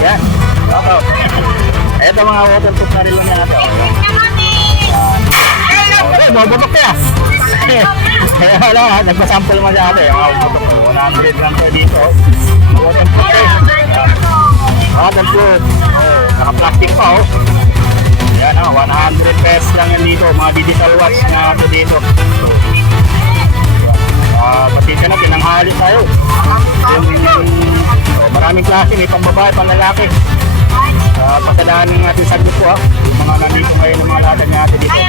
Yan. Ito mga waterproof na relo natin. Okay, bobotok kaya. Kaya wala, nagpasample mo siya ate. Mga waterproof. 100 lang po dito. Waterproof eh. Waterproof. Naka-plastic pa oh. Yan o, 100 pesos lang yan dito. Mga digital watch na ito dito. Pasensya na, pinanghalit tayo. Maraming klase, may pambabae, panlalaki. Pasadaan ng ating saglit po yung mga nandito ngayon, yung mga latag natin dito.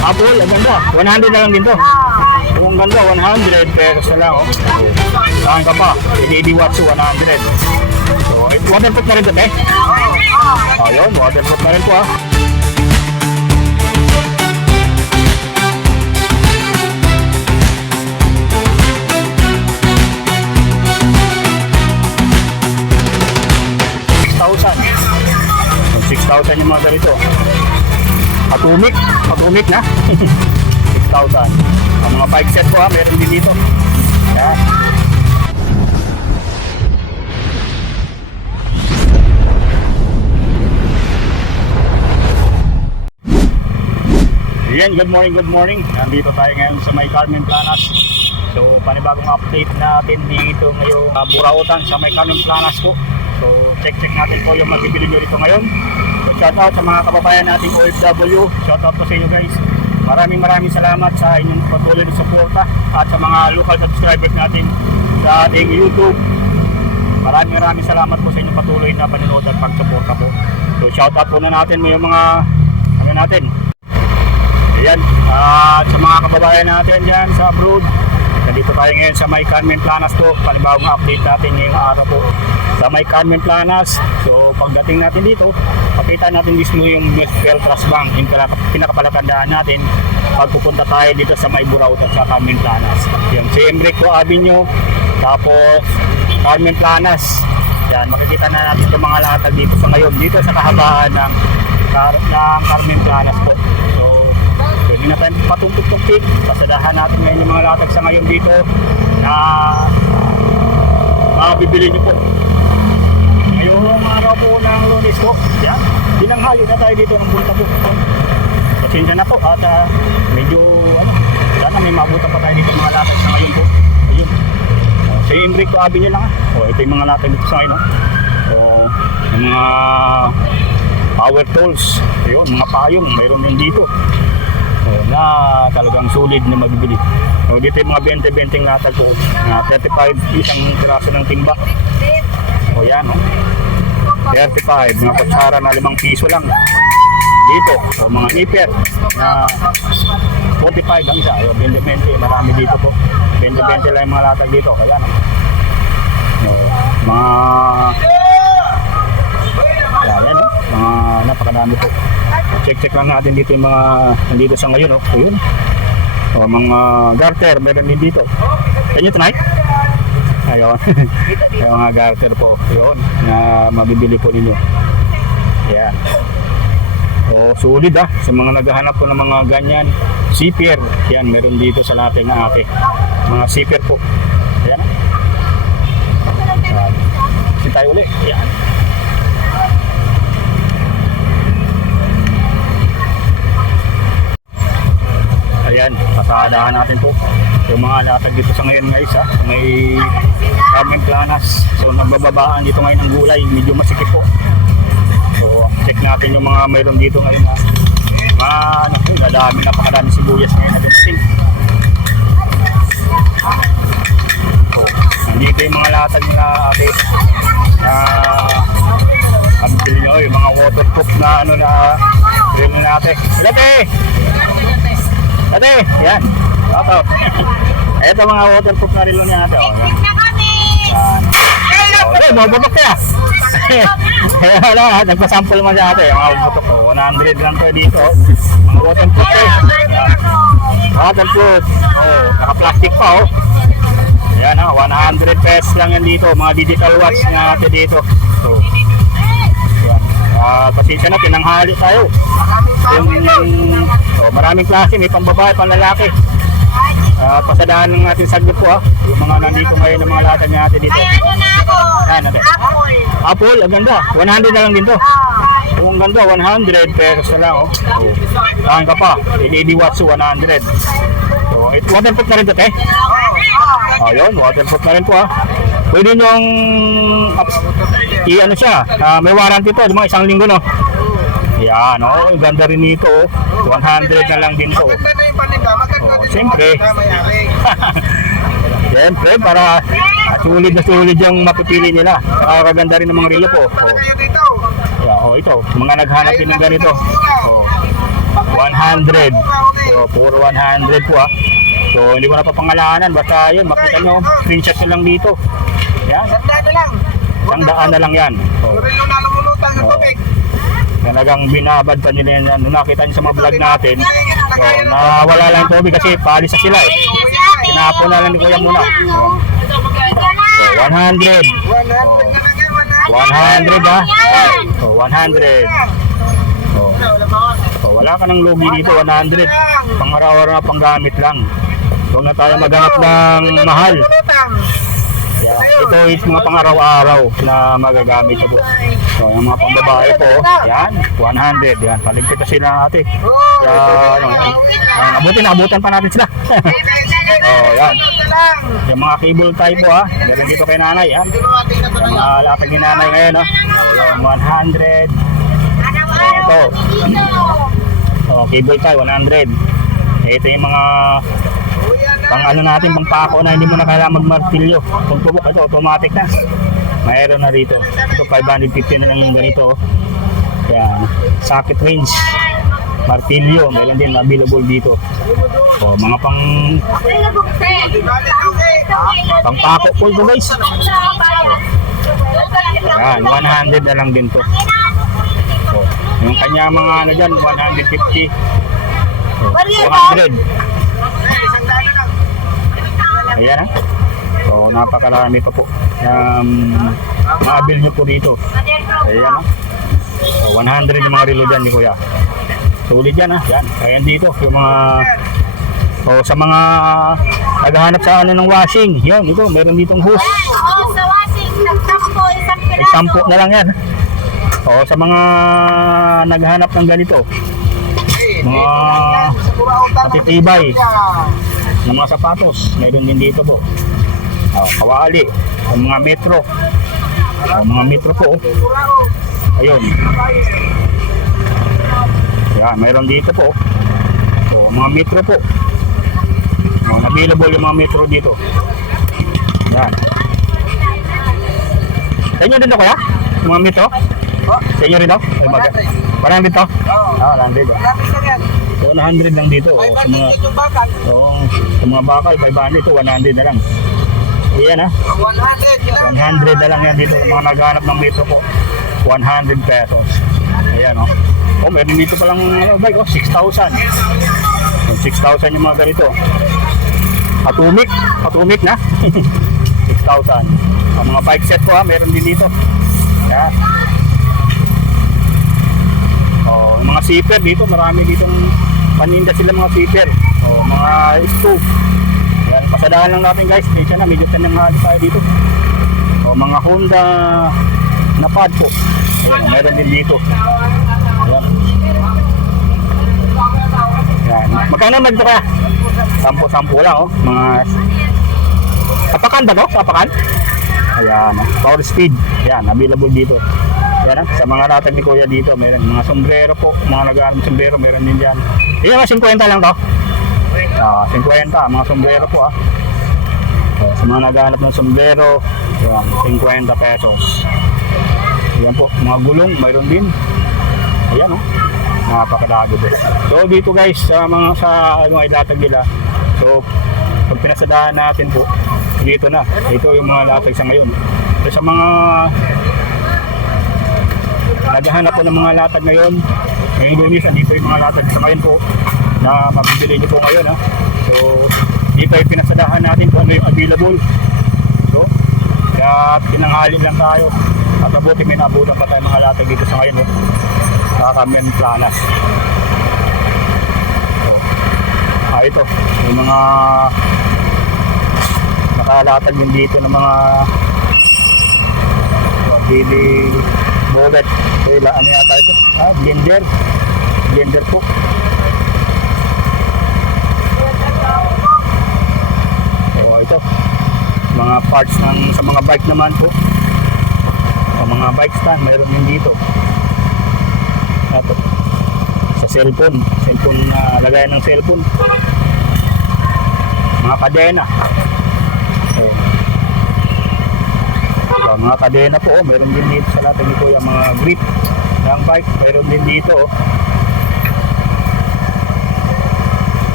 Apple, ang ganda. 100 na lang dito. Yung ganda, 100 pesos na lang. Saan ka pa? LED watch 100. So, waterproof na rin ito, eh? Ayun, waterproof na rin po . 6,000 yung mga ganito. Atomic na. 6,000. Ang mga 5 set po meron din dito. Yan. Yan, good morning. Nandito tayo ngayon sa may Carmen Planas. So, panibagong update natin dito ngayong Burautan sa may Carmen Planas po. So, check natin po yung mabibili nyo rito ngayon. So, shout out sa mga kababayan nating OFW. Shout out po sa inyo guys. Maraming salamat sa inyong patuloy na suporta at sa mga local subscribers natin sa ating YouTube. Maraming salamat po sa inyong patuloy na panonood at pagsuporta po. So, shout out po na natin yung mga natin. Ayan, at sa mga kababayan natin dyan sa abroad. Nandito tayo ngayon sa may Carmen Planas po. Panibagong update natin ngayong araw po sa may Carmen Planas. So pagdating natin dito, pakita natin mismo yung Beltras Bank, yung pinakapalatandaan natin pag pupunta tayo dito sa may Burautan sa Carmen Planas. Yung si Enrico Avenue, tapos Carmen Planas. Yan, makikita na natin itong mga latag dito sa ngayon, dito sa kahabaan ng Carmen Planas po. So pwede na tayo patumpik-tumpik. Pasadahan natin ngayon yung mga latag sa ngayon dito na mabibili nyo po. Ngayong araw po ng Lunes po. Yan. Binanghali na tayo dito ng punta po. Pasensya na po at medyo sana may mabutan pa tayo dito mga latag sa ngayon po. Ayun. Sa Enrico Avenue lang . Ito yung mga latag dito sa ngayon . Yung mga power tools. Ayun, mga payong. Mayroon din dito. Na talagang solid na mabibili. So dito yung mga 20-20 latag po na 35 isang piraso ng timba. O yan 35, mga kutsara na 5 piso lang dito. O mga nipper na 45 ang isa. O 20-20, marami dito po. 20-20 lang yung mga latag dito. Kaya mga mga napakadami po. Check lang natin dito yung mga nandito sa ngayon. Ayun. Mga garter meron din dito. Can you tonight? Ayun. Yung mga garter po. Ayun. Na mabibili po ninyo. Yan. Sulit sa mga naghahanap po ng mga ganyan. Zipper. Yan. Meron dito sa lahat ng ate. Mga zipper po. Yan. Kasi tayo ulit. Yan. Ayan, pasadahan natin po yung mga latag dito sa ngayon guys may Carmen Planas. So nagbababaan dito ngayon ng gulay, medyo masikip po. So check natin yung mga mayroon dito ngayon napakadami sibuyas ngayon na dumating. So nandito yung mga latag nila ate ang bili nyo yung mga waterproof na bili na ate. Ate, yan. Ito mga waterproof na relo niya ate. Bobotok kaya. Kaya wala, nagpasample mo siya ate. Mga bobotok ko. 100 lang po dito. Mga waterproof Waterproof. Naka-plastic pa . Yan ha, 100 pesos lang yan dito, mga digital watch natin dito. So, yan. Pasensya na, tinanghali tayo. Maraming klase, may pambabae, pang-lalaki. Pasadahan lang natin saglit po ha. Yung mga nandito ngayon ng mga latag natin dito. Ano na ako? Yan, Apple. Apple, ang ganda. 100 na lang din to. Ang ganda, 100 pesos na lang oh. Saan ka pa? LED watch 100. So, waterproof na rin to, te? Ayun, waterproof na rin po ha. Pwede nyong i-ano siya, may warranty to, mga 1 linggo no. Yan, oh, ganda rin nito oh. 100 na lang din to. Maganda na yung paninda, maganda din Siyempre. yung mayari. Siyempre, para sulit na sulit yung mapipili nila. Nakakaganda rin ng mga relo po. Ano kayo dito? Ito, mga naghanap din ng ganito. 100. So, puro 100 po ah. So, hindi ko na papangalanan. Basta yun, makita nyo, screenshot nyo lang dito. Yan, Sanda na lang. 100 na lang yan. So, Relo na lumulutang sa tubig. talagang binabad pa nila yan. Nung nakita nyo sa mga vlog natin, so, nawala lang yung tubig kasi paalis na sila eh. Tinapon na lang ni Kuya muna. So, 100. 100 na lang yan, 100 ha? So, 100. So, wala ka ng lugi dito, 100. Pang-araw-araw na panggamit lang. Huwag na tayo maghanap ng mahal. Lumulutang. Yeah. Ito is mga pang-araw-araw na magagamit ito. So, yung mga pang-babae po, yan, 100. Yan, paligpit na sila ate. Yan, abutan pa natin sila. Oh, yan. Yung mga cable tie po ha, meron dito kay nanay ha. Yung mga latag ni nanay ngayon ha. So, yung 100. Ito. Oh, cable tie, 100. Ito yung mga pang ano natin, pang pako na hindi mo na kailangan magmartilyo. Kung tubok, ito automatic na. Mayroon na rito. Ito 550 na lang yung ganito. Yan. Socket range. Martilyo, meron din available dito. So, mga pang pako po ito guys. Yan, 100 na lang din to. So, yung kanya mga ano dyan, 150. So, 200. Ayan ha. So, napakarami pa po. Maabil nyo po dito. Ayan ha. So, 100 yung mga relo dyan ni Kuya. Sulit yan ha. Yan. Ayan dito. Yung mga sa mga naghahanap sa ano ng washing. Yan. Ito. Meron ditong hose. Sa washing, nagtampo, isang piraso. 10 na lang yan. Sa mga naghahanap ng ganito. Mga matitibay ng mga sapatos, meron din dito po. Kawali, mga metro. Mga metro po. Ayun. Yan, meron dito po. Mga metro po. Available yung mga metro dito. Yan. Sa inyo din ito kaya? Mga metro? Sa inyo rin ito? Parang dito? Parang dito. 100 lang dito. Sa mga bakal, 500 ito, 100 na lang. Ayan ha. 100 na lang yan dito. Mga naghanap ng metro po. 100 pesos. Ayan o. Meron dito palang bike 6,000. 6,000 yung mga ganito. Atomic na. 6,000. Mga bike set po ha, meron din dito. Ayan. Mga zipper dito, marami ditong paninda sila mga zipper. Mga stove. Yan, pasadahan lang natin guys. Kaya na, medyo tanang tayo dito. Mga Honda na pad po. Ayan, meron din dito. Ayan. Yan. Magkano naman ito kaya? 10 lang Mga Tapakan ba to? Tapakan? Ayan, power speed. Yan, available dito. Yan sa mga latag ni Kuya dito, meron mga sombrero po, mga nag-aaral sombrero, meron din diyan. Mga 50 lang to. 50, mga sombrero po sa mga naghahanap ng sombrero, yan, 50 pesos. Yan po, mga gulong, mayroon din. Ayan napakalago din. So dito guys, sa mga ilatag nila, so pag pinasadahan natin po, dito na. Ito yung mga latag sa ngayon. So sa mga naghahanap po ng mga latag ngayon, ngayong Lunes, dito yung mga latag sa ngayon po na mabibili nyo po ngayon So dito ay pinasadahan natin kung ano yung available. oh. Kaya pinanghali lang tayo. At mabuti may naabutan pa tayo mga latag dito sa ngayon, oh. Sa Carmen Planas. So, ito, yung mga nakalatag din dito ng mga Billy Bogat. Ano yata ito? Blender po. So, ito, mga parts sa mga bike naman po. O mga bike stand, mayroon din dito. Ito, sa cellphone na lagayan ng cellphone. Mga kadena. So, mga kadena po, meron din dito sa lahat ni Kuya, mga grip ng bike, meron din dito.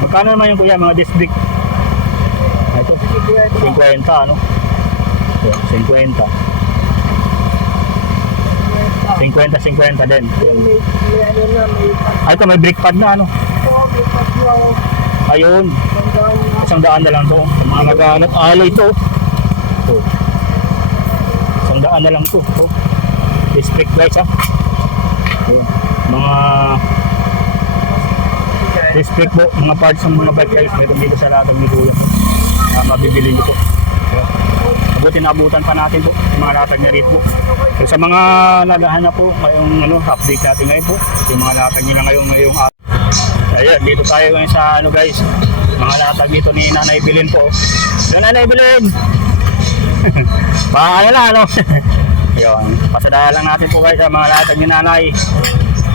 Magkano naman yung Kuya, mga disc brake? Ito, 50, ano? So, 50. 50 din. Ito, may brake pad na, ano? Ayun. 100 na lang to. Mga naghanap alay to. So, 100 na lang to. So, district guys, ha. So, mga district po, mga parts ng mga bike guys, meron dito sa latag ni Kuya. Mabibili nyo po. So, mabuti naabutan pa natin po yung mga latag na rito po. So, sa mga naghahanap po, ngayong update natin ngayon po, yung mga latag nila ngayong ayan, dito tayo ngayon sa guys, mga latag dito ni Nanay Bilin po. So, Nanay Bilin! Baka na, ano? Yun, pasadaya lang natin po guys sa mga latag ni Nanay.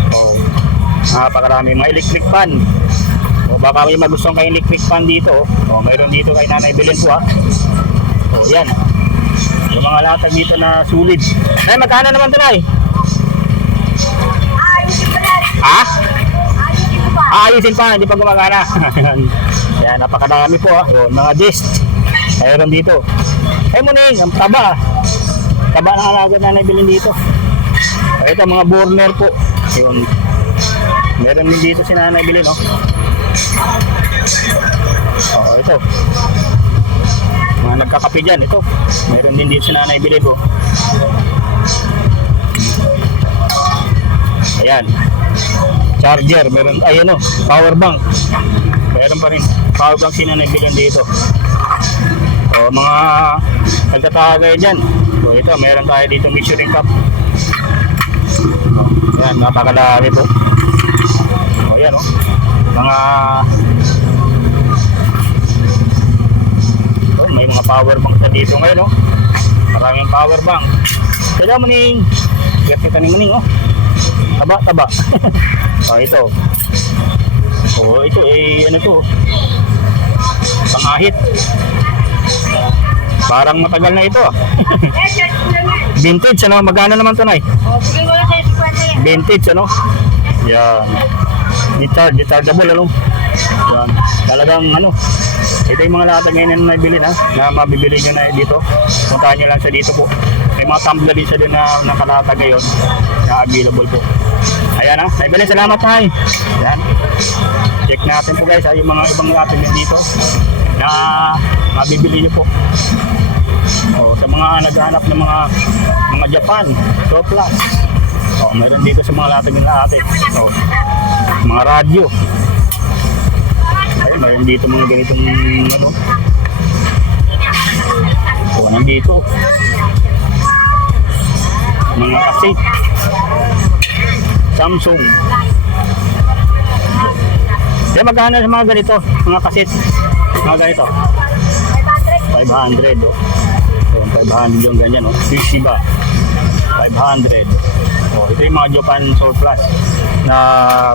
So, napakarami mga electric fan. So, baka may magustuhan kayong electric fan dito. So, mayroon dito kay Nanay Bilin po, ha. So, yan. Yung mga latag dito na sulit. Ay, magkano naman ito, Nay? Ha? Ayusin pa, hindi pa gumagana. Yan, napakadami po, ha. Yun, mga disc. Mayroon dito. Ay mo na ang taba. Taba ng alaga na Bilin dito. Ito, mga burner po. Yun. Meron din dito si Nanay Bilin, no? Ito. Mga nagkakape dyan, ito. Meron din dito si Nanay Bilin, po. Ayan. Charger, meron, ayan, no? Power bank. Meron pa rin power bank si Nanay Bilin dito. So, mga nagtatagay dyan. So, ito, meron tayo dito measuring cup. Ayan, napakadami po. O, ayan, o. Mga may mga power bank na dito ngayon, o. Maraming power bank. Kaya maning, kita ni maning, o. Taba. O, ito. O, ito, ano to? Pangahit. Parang matagal na ito, ah. Vintage, ano? Magkano naman ito, Nay? Vintage, ano? Yan. Rechargeable, ano? Yan. Talagang, ano? Ito yung mga latag ngayon na nabili na mabibili nyo na dito. Puntahan nyo lang sa dito po. May mga tumbler din sa din na nakalatag ngayon na available po. Ayan, ha? Naibili, salamat, Nay. Yan. Check natin po, guys, ha? Yung mga ibang latag yan dito na mabibili nyo po. O, sa mga naghahanap ng mga Japan, Surplus. O, meron dito sa mga latag nila ate. O, mga radyo. Ayun, meron dito mga ganitong ano. O, nandito. Mga cassette. Samsung. Kaya magkano sa mga ganito, mga cassette. Mga ganito. 500, oh. So, 500 yung ganyan, oh. Toshiba 500. Oh, ito yung mga Japan Surplus na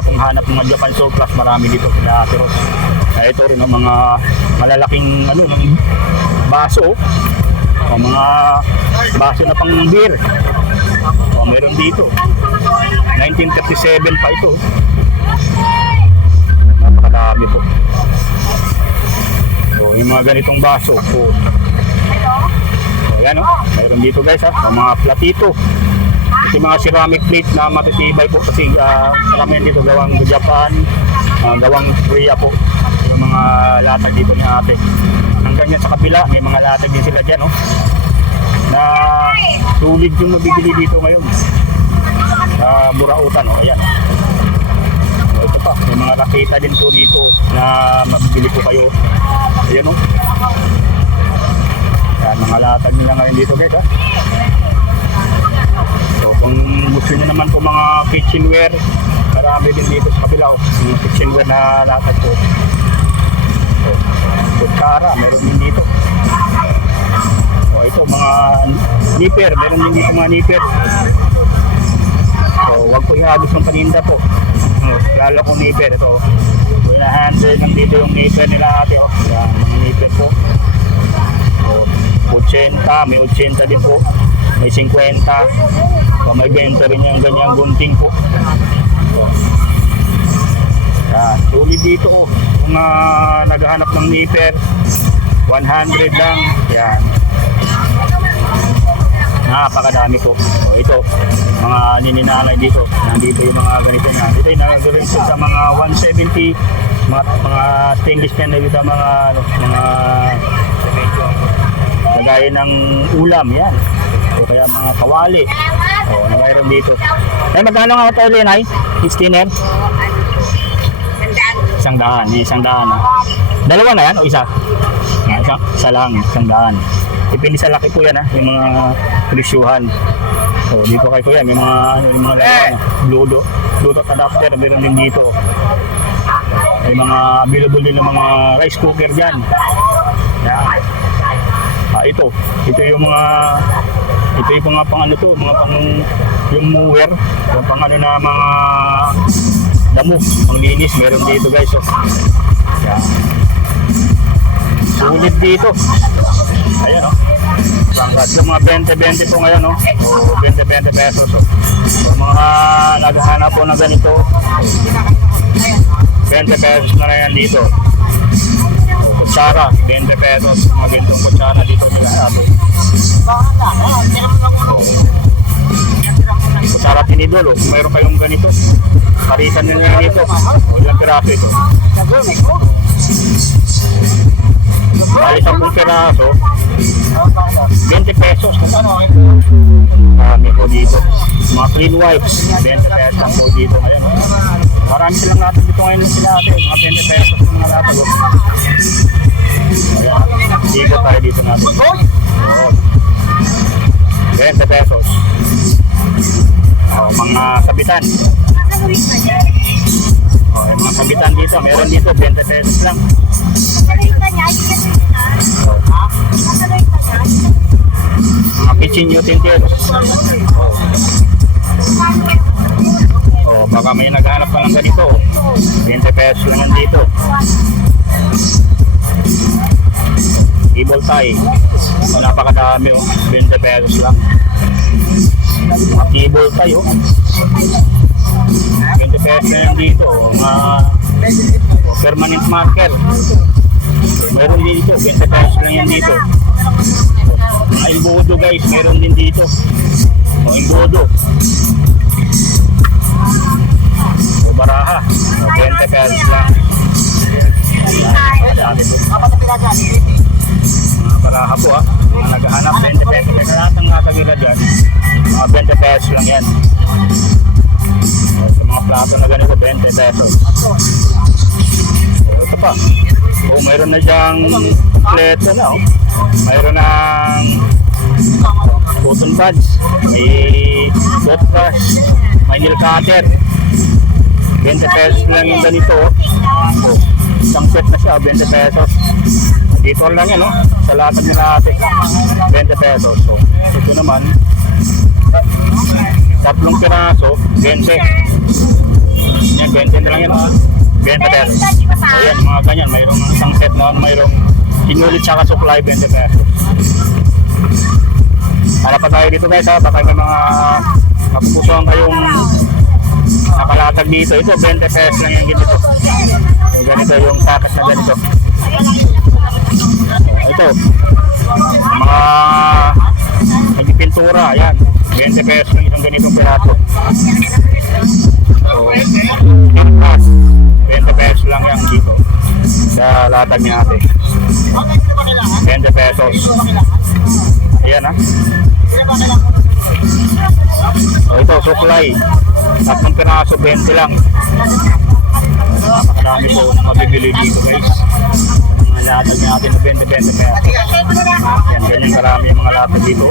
kung hanap ng mga Japan Surplus, marami dito sa Ateros. Ito rin ang mga malalaking ano, ng baso, o mga baso na pang beer. O, meron dito 1937 pa ito. Napakadami po. Yung mga ganitong baso po. So, yan, oh. Mayroon dito, guys, ha. Mga platito. Ito mga ceramic plate na matitibay po kasi kami dito gawang Japan, gawang Korea po. Yung mga latag dito ni ate ng hanggang yan sa kabila, may mga latag din sila dyan, no? Na tulid yung mabibili dito ngayon. Sa Burautan, no? Ayan. So, ito pa, may mga raketa din po dito na mabibili po kayo. Ayan, no? Yan, mga latag nila ngayon dito, guys, ha? So, kung gusto nyo naman po mga kitchenware, marami din dito sa kabila, mga kitchenware na latag po. So, kutsara, meron din dito. So, ito, mga nipper, meron din dito mga nipper. So, huwag po ihagis ng paninda po. Lalo kung nipper, ito. So, na-handle lang dito yung nipper nila ate, oh. Yan, mga nipper po. So, 80, may 80 din po. May 50. So, may 20 rin yung ganyang gunting po. Yan, sulit dito oh. Kung naghahanap ng nipper, 100 lang. Yan. Napakadami po. So, ito, mga nininanay dito. Nandito yung mga ganito na. Dito yung nagagawin po sa mga 170, mga stainless pen na dito, mga lagay ng ulam. Yan. O kaya mga kawali. O, na mayroon dito. Ay, magkano nga ito ulit, Nay? 16er? 100. 100 ha. Dalawa na yan o isa? Isa lang, 100. Depende sa laki po yan ha, yung mga presyuhan. So dito kay kuya, may mga lalawan, Bluetooth adapter, meron din dito. May mga available din ng mga rice cooker dyan. Yan. Ito yung mga pang ano to, mga pang yung mower, yung pang ano na mga damo, pang linis, meron dito guys. So, yan. Sulit dito. Ayan o. Yung mga 20-20 po ngayon o. So, 20-20 pesos o. So, mga naghahanap po ng ganito, 20 pesos na yan dito. So, kutsara, 20 pesos. Mga gintong kutsara dito nila sabi. Kutsara tinidol o. Kung mayroon kayong ganito, parisan nyo nga dito. O, ilang piraso ito. Bali 10 piraso, 20 pesos. Marami po dito. Mga clean wipes, 20 pesos po dito ngayon. Marami silang natin dito ngayon sila ate. Mga 20 pesos yung mga natin. Ayan, dito tayo dito natin. 20 pesos. Mga sabitan. Yung mga sabitan dito, meron dito 20 pesos lang. Mga kitchen utensils. Baka may naghanap pa ng ganito. 20 pesos lang dito. Cable tie. Napakadami oh. 20 pesos lang. Mga cable tie oh. 20 pesos na yan dito. Mga permanent marker. Meron din dito. 20 pesos lang yan dito. Mga imbodo guys. Meron din dito. O imbodo. O baraha. O 20 pesos lang. Dami po. Mga baraha po ha. Mga naghahanap 20 pesos. Kaya lahat ng nakagila dyan. Mga 20 pesos lang yan. Sa mga plato na ganito 20 pesos. Ito pa. Mayroon na dyang kompleto na oh. Mayroon ng cotton buds, may toothbrush, may nail cutter. 20 pesos lang yung ganito oh. Isang set na siya 20 pesos. Dito lang yan oh. Sa latag nila ate 20 pesos. So, ito naman tatlong piraso 20. Yan 20 na lang yan oh. 20 pesos. Ayan, mga ganyan. Mayroong isang set na mayroong sinulit saka supply 20 pesos. Para pa tayo dito guys ha. Baka may mga mapupusuan kayong nakalatag dito. Ito 20 pesos lang yung ganito. Yung ganito, yung packet na ganito. Ito. Mga nagpipintura. Ayan. 20 pesos lang isang ganitong piraso. So, 20 pesos lang yan dito. sa latag ni ate. 20 pesos. Ayan ha. O ito, suklay. At ng piraso, 20 lang. Napakarami po mabibili dito guys. Mga latag ni ate na 20 pesos. Yan, ganyan karami yung mga latag dito.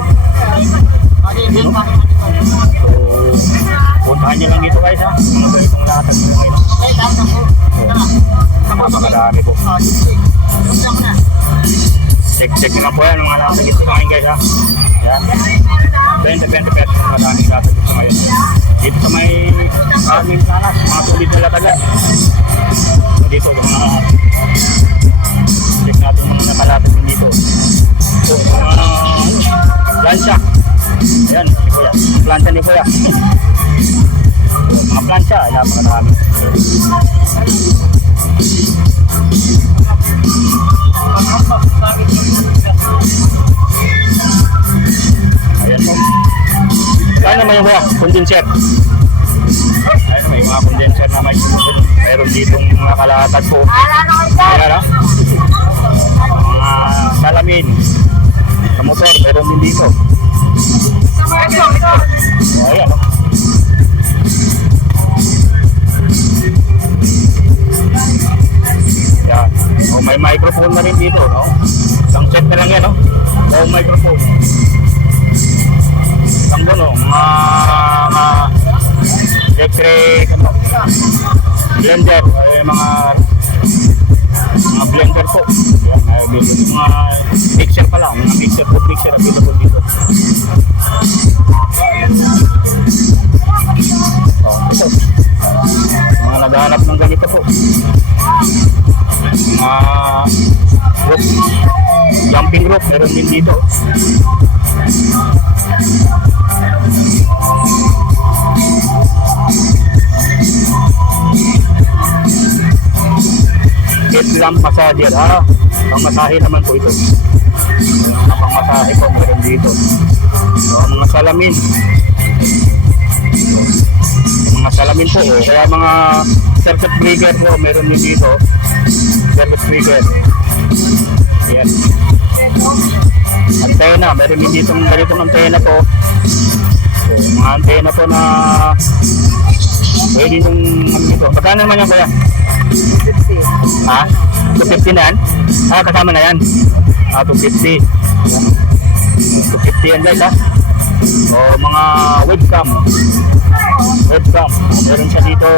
So, puntahan nyo lang dito guys ha. Mga ganitong latag nyo ngayon. So, napakarami po. Check na po yan mga latag dito ngayon guys ha. Yan. 20 pesos ang maraming latag dito ngayon. Dito sa may aming talas, mga sulit na latagan. So, dito yung mga check natin mga nakalatag dito. So, mga plansya. Yan, si Kuya. Plansya ni Kuya. So, mga plansya, yan, mga marami. Ayan po. Saan naman yung Kuya? Condenser. Ayan, may mga condenser na may mayroon ditong nakalatag po. Ayan ha. Mga salamin. Sa motor, mayroon din dito. So, ayan o. Yan. O, may microphone na rin dito, no? Isang set na lang yan, no? O, microphone. Isang doon, no? Mga electric, ano? Blender. Ay, mga blender po. Yan, mga mixer pa lang. Mga mixer po, mixer available dito. Ito. Mga naghahanap ng ganito po. Rope. Jumping rope, meron din dito. Headlamp massager. Pangmasahe naman po ito. Pangmasahe po meron dito. So, mga salamin. Mga salamin po. Kaya mga circuit breaker po meron din dito. Circuit breaker. Yan. Antena. Meron din dito ganitong antena po. So, mga antena po na pwede nung dito. Magkano naman yan kuya? 250. Ha? 250 na yan? Kasama na yan. 250. 250 yan guys ha. So mga webcam. Meron siya dito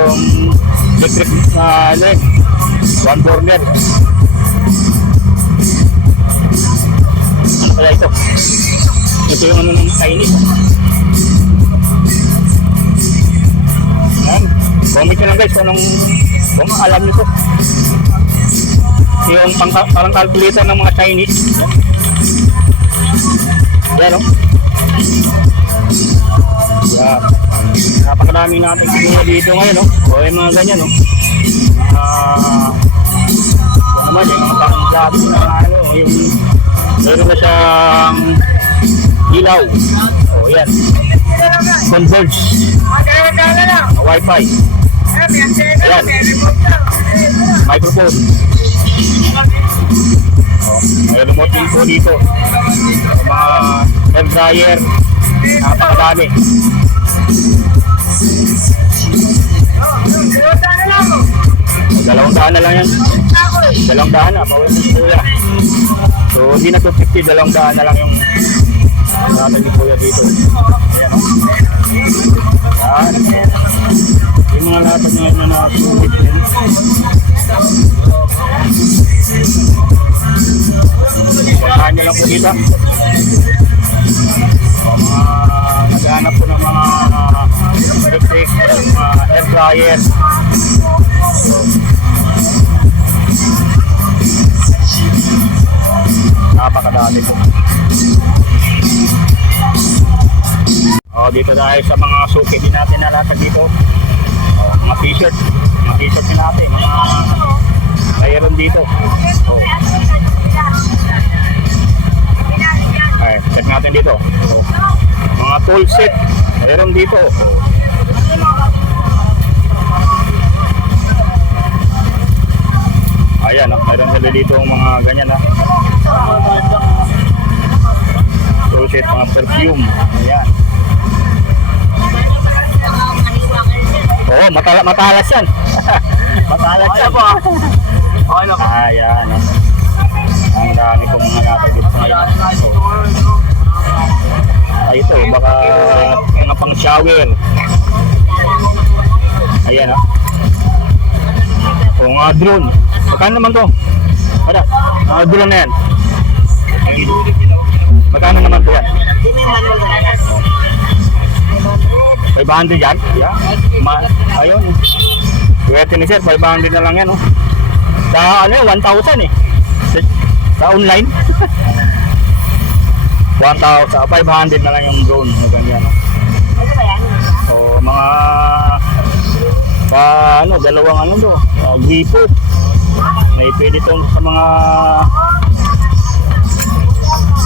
electric one burner. Ano kaya ito? Ito yung ano ng Chinese. Yan. Comment nyo lang guys kung alam nyo to. Yung parang calculator ng mga Chinese. Yan o. Yeah. Napakadami natin siguro dito ngayon o. O yung mga ganyan o. Ano naman yung mga parang vlog na ano. Yung meron na siyang ilaw. O yan. Converge. Wi-Fi. Ayan. Microphone. May remote din po dito. Mga air dryer. Napakadami. $200 na lang yan. $200 na. Pawin mo kuya. So hindi na 250. $200 na lang yung natin ni kuya dito. Ayan. Yung mga latag ngayon na nasulit din. Puntahan nyo lang po dito. Naghahanap po ng mga electric, air dryer. Napakadami po. Dito tayo sa mga suki din natin na latag dito. Mga t-shirt. Mga t-shirt din natin. Mga mayroon dito. Ay, check natin dito. Mga tool set. Mayroon dito. Ayan, mayroon sila dito mga ganyan ha. Closet, mga perfume. Ayan. Oo, matalas yan. Matalas yan. Ayan. Ang dami kong mga natagit sa ngayon. Ay, ito, baka mga pang shower. Ayan ha. O mga drone. Magkano naman to? Ada, mga drone na yan. Magkano naman to yan? 500 yan? Yeah. Ayun. Pwede ni sir, 500 na lang yan. Oh. Sa ano 1,000 eh. Sa online. 1,000, 500 na lang yung drone. Ganyan. Oh. So, mga dalawang ano to, gripo. May pwede itong sa mga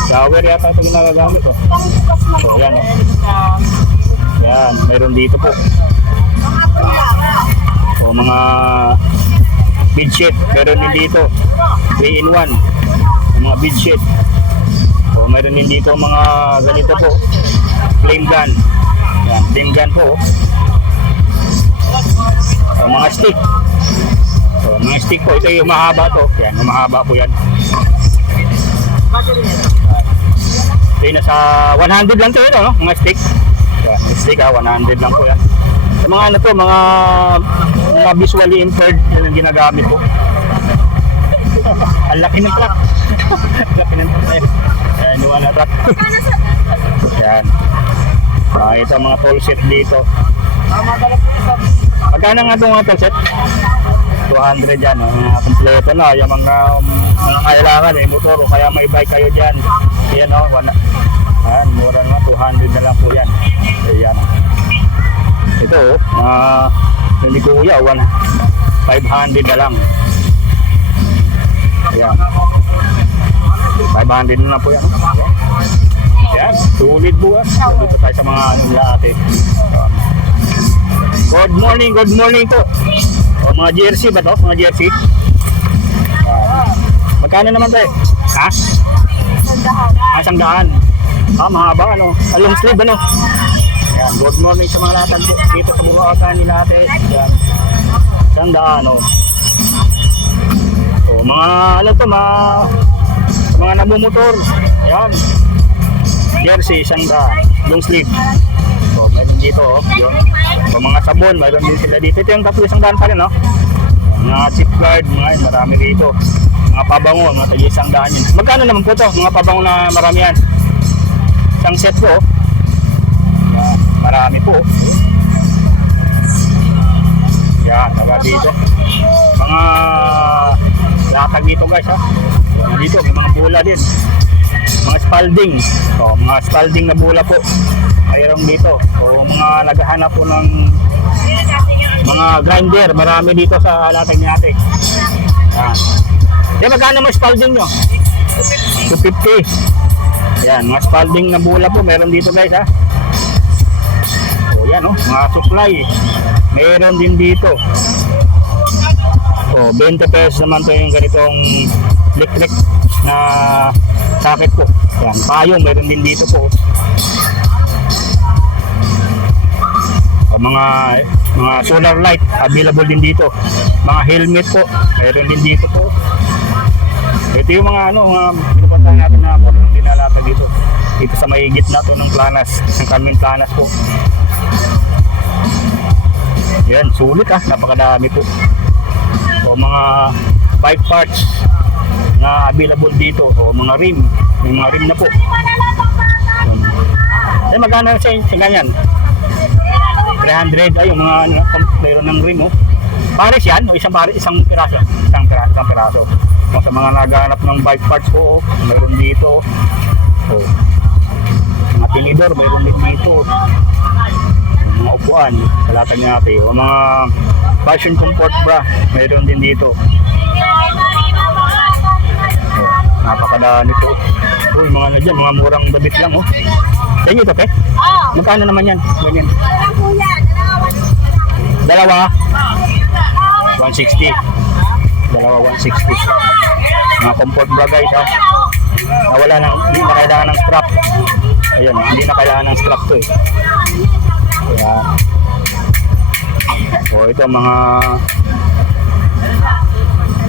shower yata ito ginagagamit ko. So yan yan, mayroon dito po o mga bedsheet, meron din dito 3-in-1 mga bedsheet. O mayroon din dito mga ganito po, flame gun. Yan, flame gun po. O mga stick. So, mga stick po, ito yung mahaba to. Yan, mahaba po yan. Ito yung nasa 100 lang to ito, no? Mga stick. Yan, stick ha, 100 lang po yan. Sa mga ano to, mga visually impaired yan ang ginagamit po. Ang laki ng truck. Ang laki ng truck. Yan, yung ano truck. Yan. Ito mga tool set dito. Magkano nga itong mga tool set? 200 yan, kompleto na, yung mga kailangan motor o kaya may bike kayo dyan. Ayan o, mura na, 200 na lang po yan. Ayan. Ito hindi ko kuya, 500 na lang. Ayan. 500 na lang po yan. Ayan, sulit buwas. Dito tayo sa mga nilate. Good morning po. O, mga jersey ba to? Mga jersey? Magkano naman tayo? Ha? 100. Mahaba ano? Long sleeve ano? Ayan, good morning sa mga lahat dito sa Bukatan ni natin. Ayan. 100 ano? So, mga ano to, mga namumotor. Ayan. Jersey, 100. Long sleeve. So, meron dito, yun. So, mga sabon, mayroon din sila dito. Ito yung tatlo 100 pa rin, no? Mga chip guard, marami dito. Mga pabango, mga tagi 100 yun. Magkano naman po to? Mga pabango na marami yan. Isang set po. Marami po. Yan, taga dito. Mga latag dito guys, ha? Dito, may mga bula din. Mga Spalding. So, mga Spalding na bula po. Mayroong dito. So, mga naghahanap po ng mga grinder. Marami dito sa latag natin. Yan. Yan, magkano mo Spalding nyo? 250. Yan, mga Spalding na bula po. Meron dito guys, ha? So, yan, oh. Mga supply. Meron din dito. So, 20 pesos naman to yung ganitong electric na socket po. Yan, payong. Meron din dito po. Mga solar light available din dito. Mga helmet po, mayroon din dito po. Ito yung mga mga pinupuntahan natin na motor ng dinalata dito. Dito sa may gitna to ng Planas, ng Carmen Planas po. Yan, sulit napakadami po. So, mga bike parts na available dito. So, mga rim, may mga rim na po. Magkano sa ganyan? 300 ay yung mga mayroon ng rim pares yan o isang piraso isang piraso kung sa mga naghahanap ng bike parts po mayroon dito mga tinidor mayroon din dito mga upuan sa latag natin o mga fashion comfort bra mayroon din dito napakadami po mga na dyan mga murang babit lang sa inyo ito pe? Magkano naman yan? Ganyan. Dalawa? 160. Dalawa 160. Mga comfort bra guys ha. Nawala nang, hindi na kailangan ng strap. Ayun, hindi na kailangan ng strap to eh. Kaya, ito mga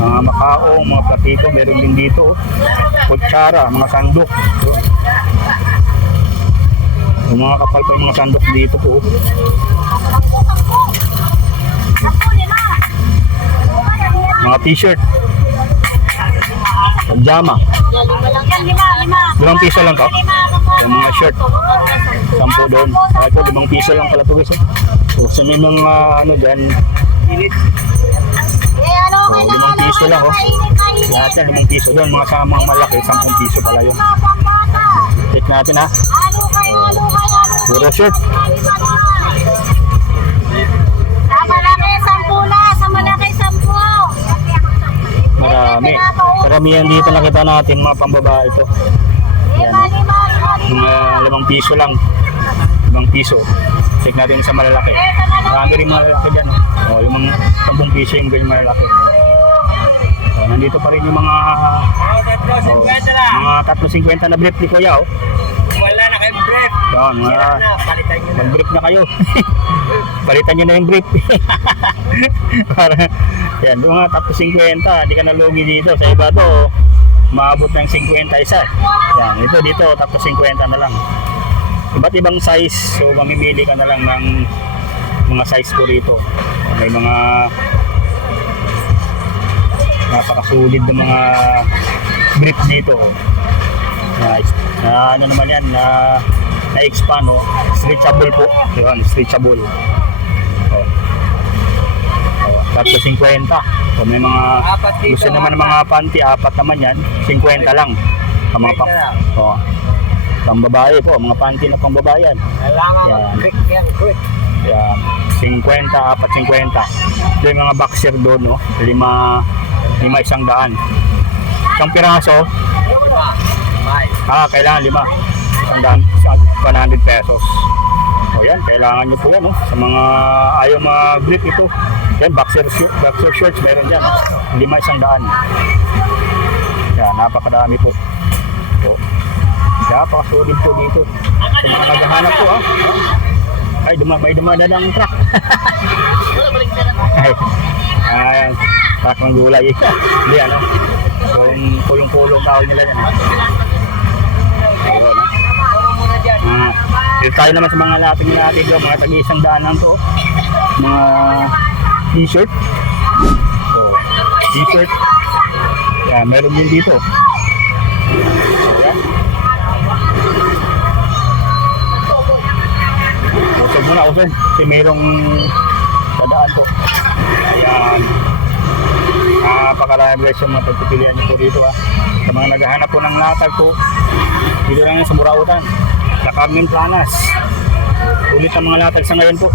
makaong, mga platito, meron din dito. Kutsara, mga sandok. So, yung mga kapal pa yung mga sandok dito po. Mga t-shirt. Pajama. Limang piso lang to. Yung mga shirt. 10 doon. Ito, 5 piso lang pala to guys. So, sa may mga ano dyan. So, 5 piso lang oh. Lahat yan, 5 piso doon. Mga sa mga malaki, 10 piso pala yun. Check natin ha. Puro shirt. Sa malaki, 10 na. Sa malaki, 10. Marami. Karamihan dito nakita natin mga pambabae ito. Yan. Mga 5 piso lang. 5 piso. Check natin sa malalaki. Marami rin malalaki dyan. Oh. Yung mga 10 piso yung ganyan malalaki. So, nandito pa rin yung mga mga 350 na brief ni Kuya. Oh. Wala na kayong brief. Yan, Palitan nyo na. mag-brief na kayo. Palitan nyo na yung brief. Para, yan, yung mga 350, hindi ka nalugi dito. Sa iba to, maabot ng 50 isa. Yan, ito dito, 350 na lang. Iba't ibang size, so mamimili ka na lang ng mga size ko rito. May mga napakasulit ng mga brief dito. Na ano naman yan, na-expand, no? Stretchable po. Yun, stretchable. Oh. 350. So, may mga gusto naman ng mga panty, 4 naman yan, 50 lang. Ang mga pambabae po, mga panty na pambabae yan. Kailangan quick yan, quick. Yan, 50, 450. Yung mga boxer doon, no? 5 isang daan. Isang piraso, kailangan 5. Isang daan, 100 pesos. O yan, kailangan nyo po yan, no? Sa mga ayaw mag-grip ito. Yan, boxer shorts, meron dyan, no? 5 isang daan. Yan, napakadami po. So, napakasulit po dito. Sa mga naghahanap po, ha? Ay, may dumada ng truck. Ay, truck ng gulay. Hindi, ano? So, yung pulong-pulong tawag nila yan. Ayun, ha? Dito tayo naman sa mga natin doon, mga tag-100 lang to. Mga t-shirt. So, t-shirt. Yan, meron din dito. Ayan. Usog muna, usog. Kasi mayroong dadaan po. Ayan. Napakarami guys yung mga pagpipilian nyo po dito ha. Sa mga naghahanap po ng latag po, dito lang yan sa Burautan, sa Carmen Planas. Ulit ang mga latag sa ngayon po.